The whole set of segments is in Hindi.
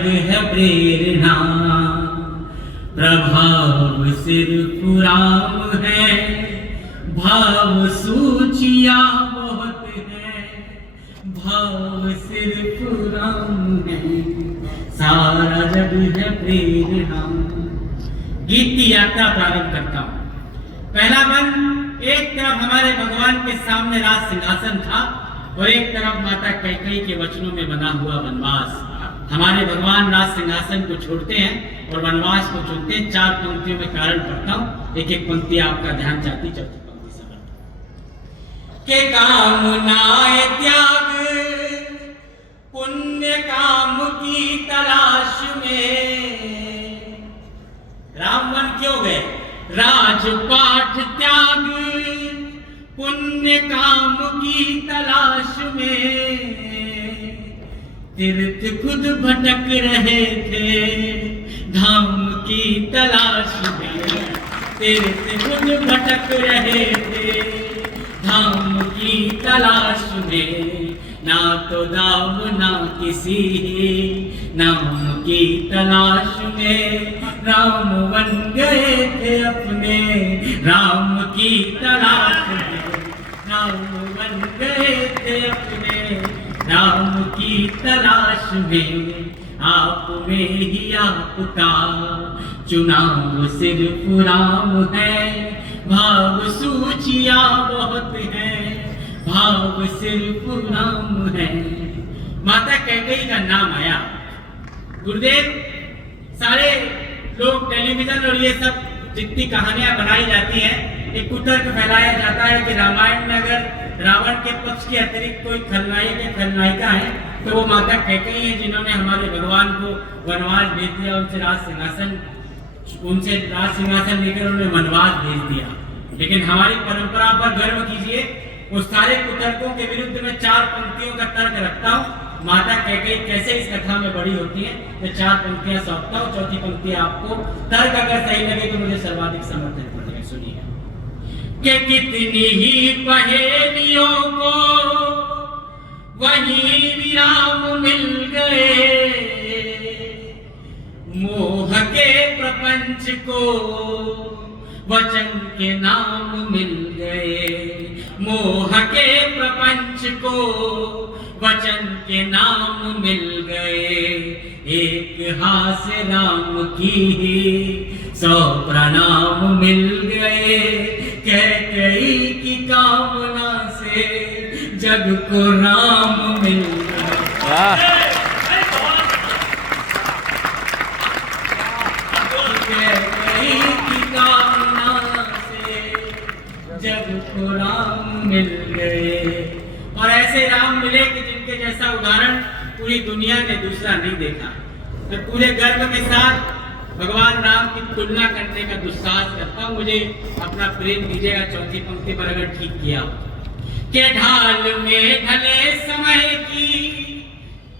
जग है प्रेरणा, प्रभाव सिर्फ राम है, भाव सूचिया बहुत है, भाव सिर्फ राम है, सारा जग है प्रेरणा। गीत की यात्रा प्रारंभ करता हूं। पहला वन, एक तरफ हमारे भगवान के सामने राज सिंहासन था और एक तरफ माता कैकेयी के वचनों में बना हुआ वनवास। हमारे भगवान राज सिंहासन को छोड़ते हैं और वनवास को चुनते हैं। 4 पंक्तियों में कारण पढ़ता हूं, एक एक पंक्ति आपका ध्यान चाहती, चौथी पंक्ति समझ के कामनाए त्याग पुण्य काम की तलाश में। रामवन क्यों गए? राजपाट त्याग पुण्य काम की तलाश में, तीर्थ खुद भटक रहे थे धाम की तलाश में, तीर्थ खुद भटक रहे थे धाम की तलाश में, ना तो दाम ना किसी नाम की तलाश में, राम बन गए थे अपने राम की तलाश में, राम बन गए थे अपने राम की तलाश में, आप में ही आपका चुनाव सिर्फ राम है, भाव सूचिया बहुत है, भाव सिर्फ राम है। माता कैकेयी का नाम आया। गुरुदेव, सारे लोग टेलीविजन और ये सब जितनी कहानियां बनाई जाती हैं, एक कुतर्क फैलाया जाता है कि रामायण में अगर रावण के पक्ष के अतिरिक्त कोई खलनायक या खलनायिका है तो वो माता कैकेयी है, जिन्होंने हमारे भगवान को वनवास भेज दिया, उनसे राज सिंहासन लेकर उन्हें वनवास भेज दिया। लेकिन हमारी परंपरा पर गर्व कीजिए, उस सारे कुतर्कों के विरुद्ध में 4 पंक्तियों का तर्क रखता हूँ। माता कैकेयी कैसे इस कथा में बड़ी होती है, तो 4 पंक्तियां सौंपता हूँ। चौथी पंक्ति आपको तर्क अगर सही लगे तो मुझे सर्वाधिक समर्थन करें। सुनिए कि कितनी ही पहेलियों को वही विराम मिल गए, मोह के प्रपंच को वचन के नाम मिल गए, मोह के प्रपंच को वचन के नाम मिल गए, एक हास्य राम की 100 प्रणाम मिल गए, कैकेयी की कामना से जग को राम मिल गया। कैकेयी की कामना से जग को राम मिल गए। और ऐसे राम मिले कि जिनके जैसा उदाहरण पूरी दुनिया ने दूसरा नहीं देखा। तो पूरे गर्व के साथ भगवान राम की तुलना करने का दुस्साहस करता हूं। मुझे अपना प्रेम दीजिएगा चौथी पंक्ति पर अगर ठीक किया के ढाल में ढले समय की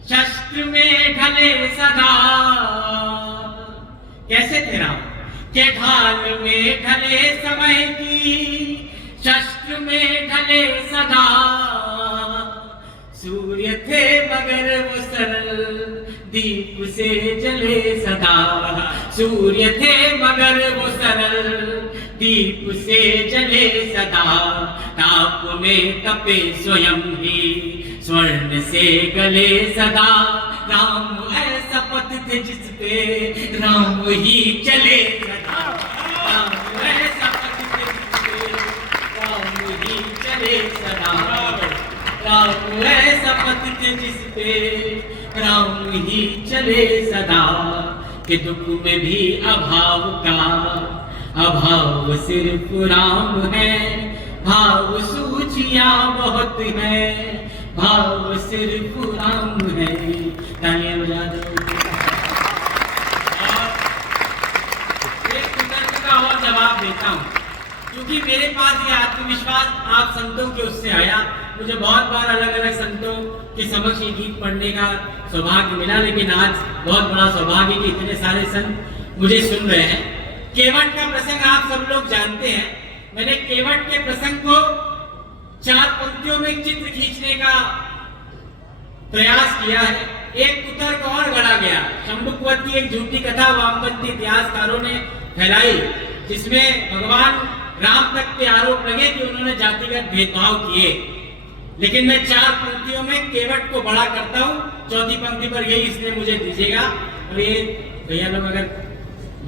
शस्त्र में ढले सदा। कैसे थे राम? के ढाल में ढले समय की शस्त्र में ढले सदा, सूर्य थे मगर वो सरल दीप से जले सदा, सूर्य थे मगर वो सरल दीप से जले सदा, ताप में तपे स्वयं ही स्वर्ण से गले सदा, राम ऐसा पथ थे जिस पे राम ही चले सदा, राम ऐसा पथ थे जिस पे राम ही चले सदा, राम ऐसा पथ थे जिस पे राम ही चले सदा, कि दुख में भी अभाव का अभाव सिर्फ राम है, भाव सूचिया बहुत है, भाव सिर्फ राम है। तालियां बजा दो। एक कुतर्क का और जवाब देता हूँ, क्योंकि मेरे पास ये आत्मविश्वास आप संतों के उससे आया। मुझे बहुत बार अलग अलग संतों के समक्ष ये गीत पढ़ने का सौभाग्य मिला, लेकिन आज बहुत बड़ा सौभाग्य कि इतने सारे संत मुझे सुन रहे हैं। केवट का प्रसंग आप सब लोग जानते हैं। मैंने केवट के प्रसंग को 4 पंक्तियों में चित्र खींचने का प्रयास किया है। एक कुतर्क और गढ़ा गया किया। शंभुकवत की एक झूठी कथा वामपंथी इतिहासकारों ने फैलाई, जिसमें भगवान राम तक पे आरोप लगे कि उन्होंने जातिगत भेदभाव किए। लेकिन मैं 4 पंक्तियों में केवट को बड़ा करता हूँ, चौथी पंक्ति पर यही इसलिए मुझे दीजिएगा। और ये भैया लोग अगर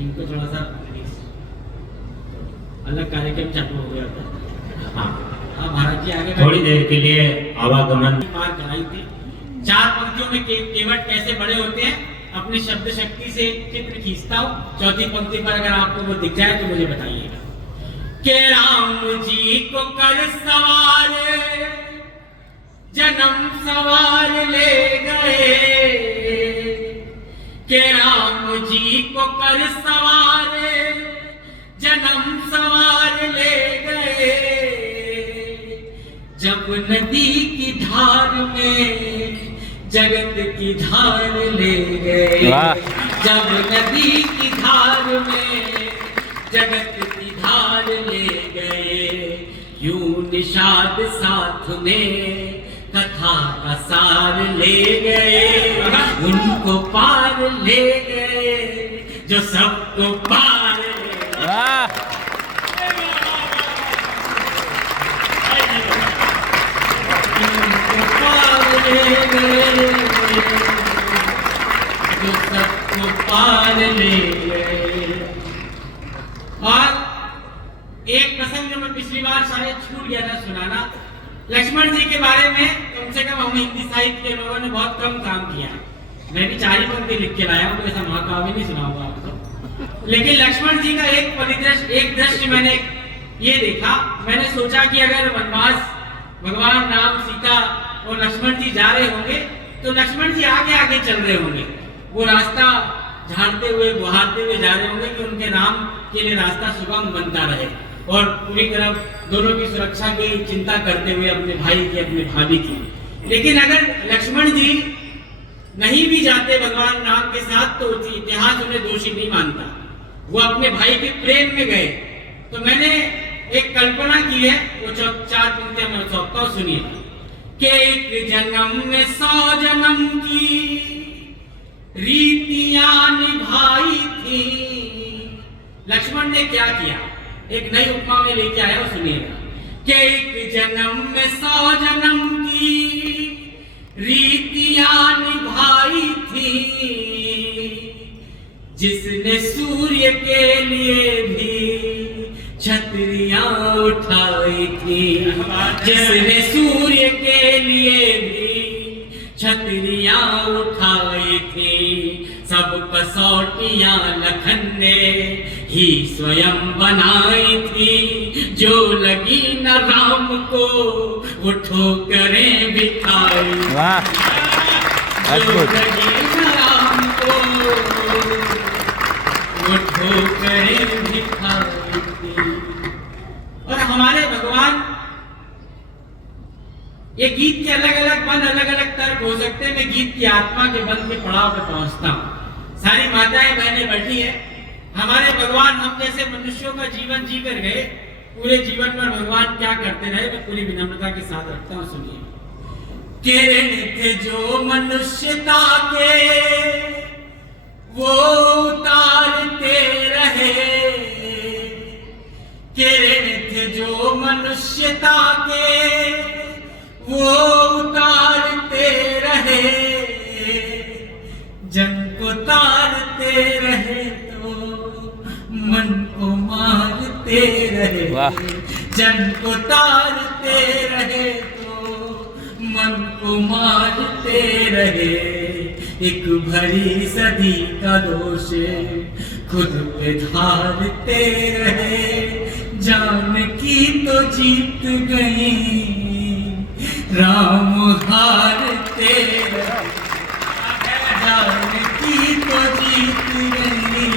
इनको थोड़ा सा अलग कार्यक्रम चालू हो गया था। हाँ महाराज जी आगे थोड़ी देर के लिए आवागमन पार कराई थी। 4 पंक्तियों में केवट कैसे बड़े होते हैं अपनी शब्द शक्ति से चित्र खींचता हूँ। चौथी पंक्ति पर अगर आपको वो दिख जाए तो मुझे बताइएगा। के राम जी को कर सवार जन्म सवार ले गए, के राम जी को कर सवार जन्म सवार ले गए। जब नदी की धार में जगत की धार ले गए, जब नदी की धार में जगत की धार ले गए। यूं निषाद साथ में कथा का सार ले गए, उनको पार ले गए जो सबको पार ले गए। उनको पार ले गए जो सबको पार ले गए। और एक प्रसंग जो मैं पिछली बार शायद छूट गया था सुनाना, लक्ष्मण जी के बारे में कम से कम हम हिंदी साहित्य के लोगों ने बहुत कम काम किया है। मैं भी 4 ही पंक्ति लिख के लाया हूँ, तो ऐसा महाकाव्य नहीं सुनाऊंगा आपको। लेकिन लक्ष्मण जी का एक दृश्य मैंने ये देखा। मैंने सोचा कि अगर वनवास भगवान राम, सीता और लक्ष्मण जी जा रहे होंगे तो लक्ष्मण जी आगे आगे चल रहे होंगे, वो रास्ता झाड़ते हुए बुहारते हुए जा रहे होंगे कि उनके राम के लिए रास्ता सुगम बनता रहे, और पूरी तरफ दोनों की सुरक्षा की चिंता करते हुए अपने भाई की, अपने भाभी की। लेकिन अगर लक्ष्मण जी नहीं भी जाते भगवान राम के साथ तो इतिहास उन्हें दोषी नहीं मानता, वो अपने भाई के प्रेम में गए। तो मैंने एक कल्पना की है, वो 4 पंक्तियां मैं सौंपता हूं, सुनिए। कि एक जन्म में 100 जन्म की रीतियां निभाई थी। लक्ष्मण ने क्या किया, एक नई उपमा में लेके आया हो, सुनिएगा। कि एक जन्म में 100 जन्म की रीतियां निभाई थी, जिसने सूर्य के लिए भी छतरियां उठाई थी, जिसने सूर्य के लिए भी छतरियां उठाई थी। सब कसौटियां लखन ने ही स्वयं बनाई थी, जो लगी न राम को वो ठोकरें भी खाई, जो लगी न राम को वो ठोकरें भी खाई थी। और हमारे भगवान, ये गीत के अलग अलग बंद, अलग अलग तर्क हो सकते हैं। मैं गीत की आत्मा के बंद के पड़ाव पे पहुंचता हूँ। सारी माताएं बहनें बैठी है। हमारे भगवान हम जैसे मनुष्यों का जीवन जी कर गए, पूरे जीवन में भगवान क्या करते रहे, मैं पूरी विनम्रता के साथ रखता हूँ, सुनिए। किरण थे जो मनुष्यता के वो उतारते रहे, किरण थे जो मनुष्यता के वो उतारते रहे। जंग को तारते रहे तो मन को मारते रहे, जंग को तारते रहे तो मन को मारते रहे। एक भरी सदी का दोष खुद पे धारते रहे, जान की तो जीत गई राम हारते रहे, जान की तो जीत गई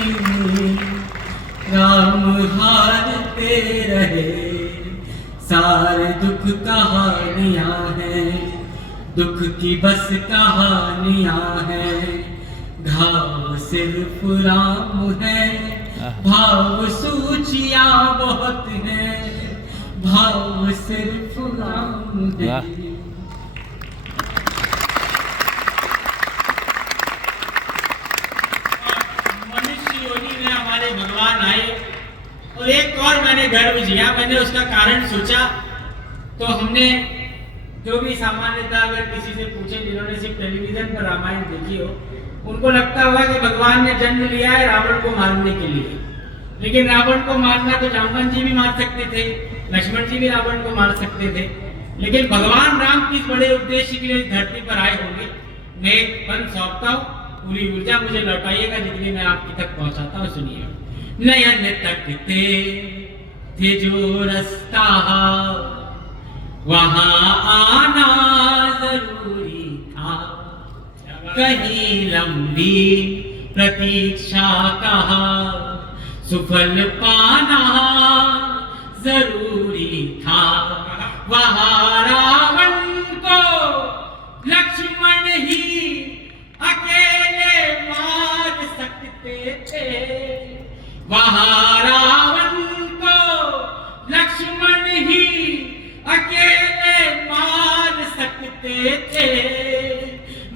राम हारते रहे। सारे दुख कहानियां हैं, दुख की बस कहानियां हैं, घाव सिर्फ राम है, भाव सूचियां बहुत हैं, भाव सिर्फ राम है। भगवान आए। और एक और मैंने गर्व जिया, मैंने उसका कारण सोचा। तो हमने जो भी सामान्यता अगर किसी से पूछे जिन्होंने सिर्फ टेलीविजन पर रामायण देखी हो, उनको लगता होगा कि भगवान ने जन्म लिया है रावण को मारने के लिए। लेकिन रावण को मारना तो जामवन जी भी मार सकते थे, लक्ष्मण जी भी रावण को मार सकते थे। लेकिन भगवान राम किस बड़े उद्देश्य के लिए इस धरती पर आए होंगे, मैं एक पन सौंपता हूँ, पूरी ऊर्जा मुझे लौटाइएगा जितनी मैं आपकी तक पहुंचाता हूँ। सुनिए। नयन तकते थे जो रास्ता, वहां आना जरूरी था। कहीं लंबी प्रतीक्षा कहा, सुफल पाना जरूरी था। वहां रावण को लक्ष्मण ही अकेले मार सकते थे। वहां रावण को लक्ष्मण ही अकेले मार सकते थे।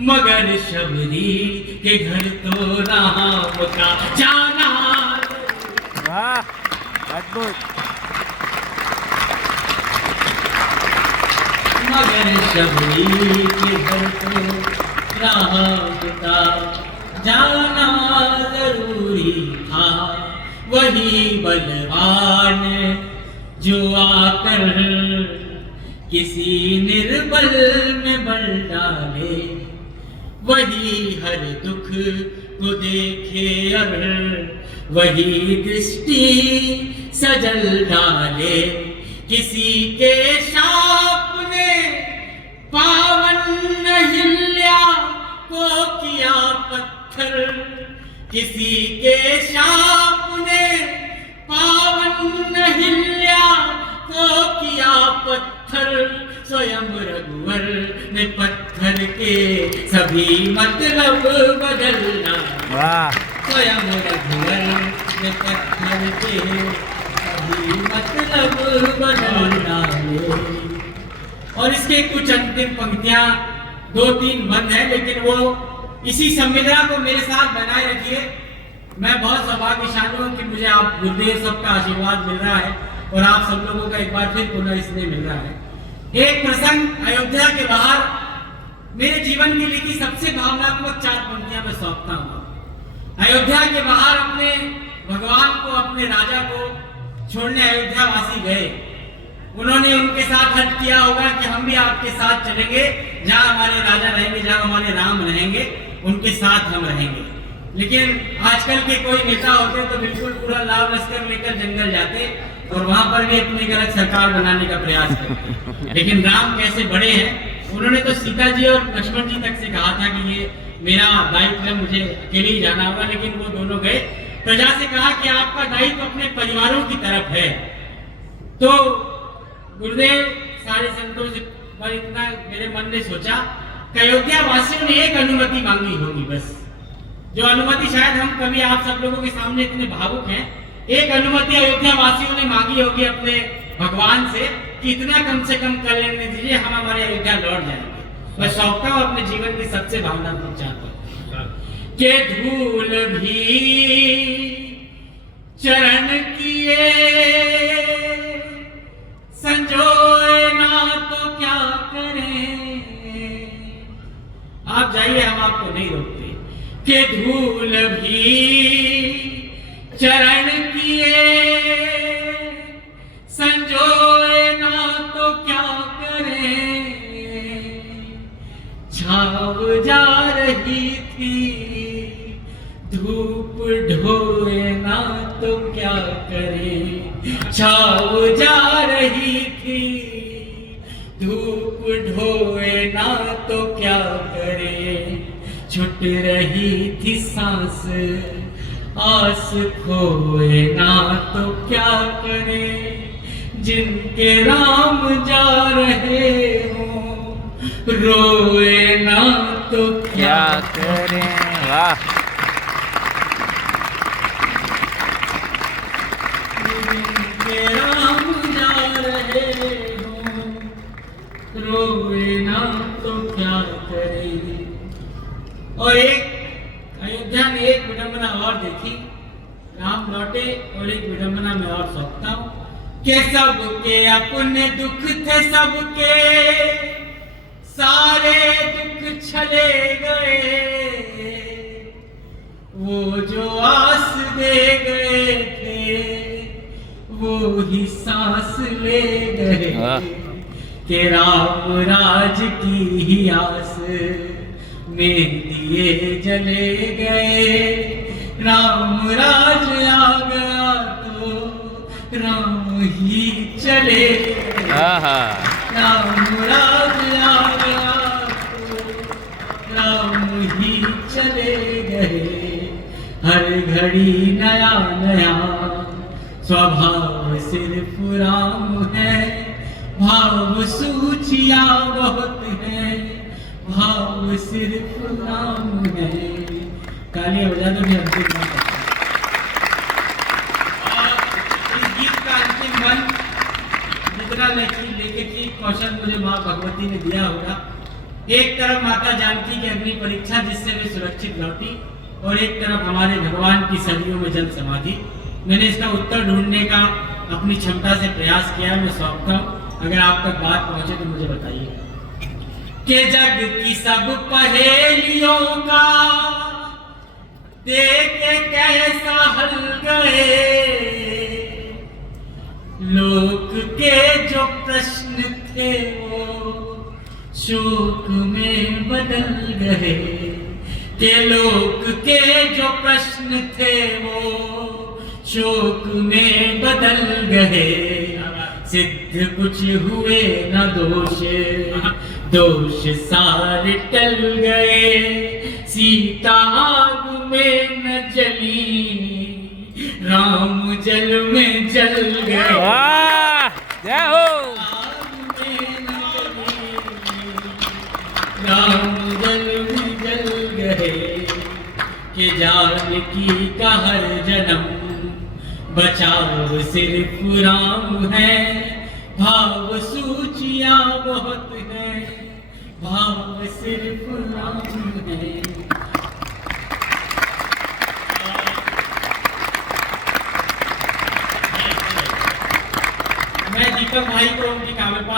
मगर शबरी के घर तो राम का जाना। वाह, अद्भुत। मगर शबरी के घर तो राम का जाना जरूरी था। वही बलवान जो आकर किसी निर्बल में बल डाले। वही हर दुख को देखे और वही दृष्टि सजल डाले। किसी के शाप ने पावन हिल्या को किया पत्थर। किसी के शाप ने पावन हिल्या को किया पत्थर। स्वयं रघुवर ने पत्थर के सभी मतलब बदलना। स्वयं रघुवर ने पत्थर के सभी मतलब बदलना। और इसके कुछ अंतिम पंक्तियां 2-3 बंद है, लेकिन वो इसी संवेदना को मेरे साथ बनाए रखिए। मैं बहुत सौभाग्यशाली हूँ कि मुझे आप गुरुदेव सबका आशीर्वाद मिल रहा है और आप सब लोगों का एक बार फिर पुनः इसलिए मिल रहा है। एक प्रसंग अयोध्या के बाहर मेरे जीवन की लिखी सबसे भावनात्मक 4 पंक्तियां मैं सौंपता हूँ। अयोध्या के बाहर अपने भगवान को, अपने राजा को छोड़ने अयोध्या वासी गए। उन्होंने उनके साथ हट किया होगा कि हम भी आपके साथ चलेंगे, जहां हमारे राजा रहेंगे, जहां हमारे राम रहेंगे, उनके साथ हम रहेंगे। लेकिन आजकल के कोई नेता होते तो बिल्कुल पूरा लाभ लश्कर लेकर जंगल जाते और वहां पर भी अपनी एक अलग सरकार बनाने का प्रयास करते। लेकिन राम कैसे बड़े हैं, उन्होंने तो सीता जी और लक्ष्मण जी तक से कहा था कि ये मेरा दायित्व है, मुझे अकेले ही जाना होगा। लेकिन वो दोनों गए, प्रजा से कहा कि आपका दायित्व अपने परिवारों की तरफ है। तो गुरुदेव सारे संतों से पर इतना मेरे मन ने सोचा कि अयोध्या वासियों ने एक अनुमति मांगी होगी, बस जो अनुमति शायद हम कभी आप सब लोगों के सामने इतने भावुक हैं। एक अनुमति अयोध्या वासियों ने मांगी होगी अपने भगवान से कि इतना कम से कम कर लेने दीजिए, हम हमारे अयोध्या लौट जाएंगे। मैं सौंपता हूँ अपने जीवन की सबसे भावनात्मक चाहता के धूल भी चरण किए संजोए ना तो क्या करें। आप जाइए, हम आपको नहीं रोकते। के धूल भी चरण किए संजोए ना तो क्या करें। छाव जा रही थी धूप ढोए ना तो क्या करें। छाव जा रही थी धूप ढोए ना तो क्या करें। छुट रही थी सांस आस खोए ना तो क्या करें। जिनके राम जा रहे हो रोए ना तो क्या करें। वाह, जिनके राम जा रहे हो रोए ना तो क्या करें। और एक अयोध्या ने एक विडंबना और देखी। राम लौटे और एक विडंबना में और सौंपता हूँ कि सबके अपने दुख थे, सबके सारे दुख चले गए, वो जो आस दे गए थे वो ही सांस ले गए, कि राम राज की ही आस में दिए जले गए, राम राज आ गया तो राम ही चले गए, राम राज आ गया तो राम ही चले गए, हर घड़ी नया नया स्वभाव सिर्फ राम है, भाव सूचिया बहुत है, भाव सिर्फ राम है। तालियां बजा दो भी अंतिम मन। इस गीत का अंतिम मन जितना लेखक की कौशल मुझे माँ भगवती ने दिया होगा। एक तरफ माता जानकी की अग्नि परीक्षा जिससे वे सुरक्षित लौटी, और एक तरफ हमारे भगवान की सदियों में जल समाधि। मैंने इसका उत्तर ढूंढने का अपनी क्षमता से प्रयास किया, मैं सौंपता हूँ। अगर आप तक बात पहुंचे तो मुझे बताइए कि जग की सब पहेलियों का देखे कैसा हल गए, लोक के जो प्रश्न थे वो शोक में बदल गए, के लोक के जो प्रश्न थे वो शोक में बदल गए, सिद्ध कुछ हुए न दोष, दोष सारे टल गए, सीता आग में न जली, राम जल में जल गए, जय हो। आग में न जली, राम जल में जल गए, कि जानकी का हर जन्म बचाव सिर्फ राम है, भाव सूचिया बहुत है, भाव सिर्फ राम है। मैं दीपक भाई को उनकी काव्य पाठ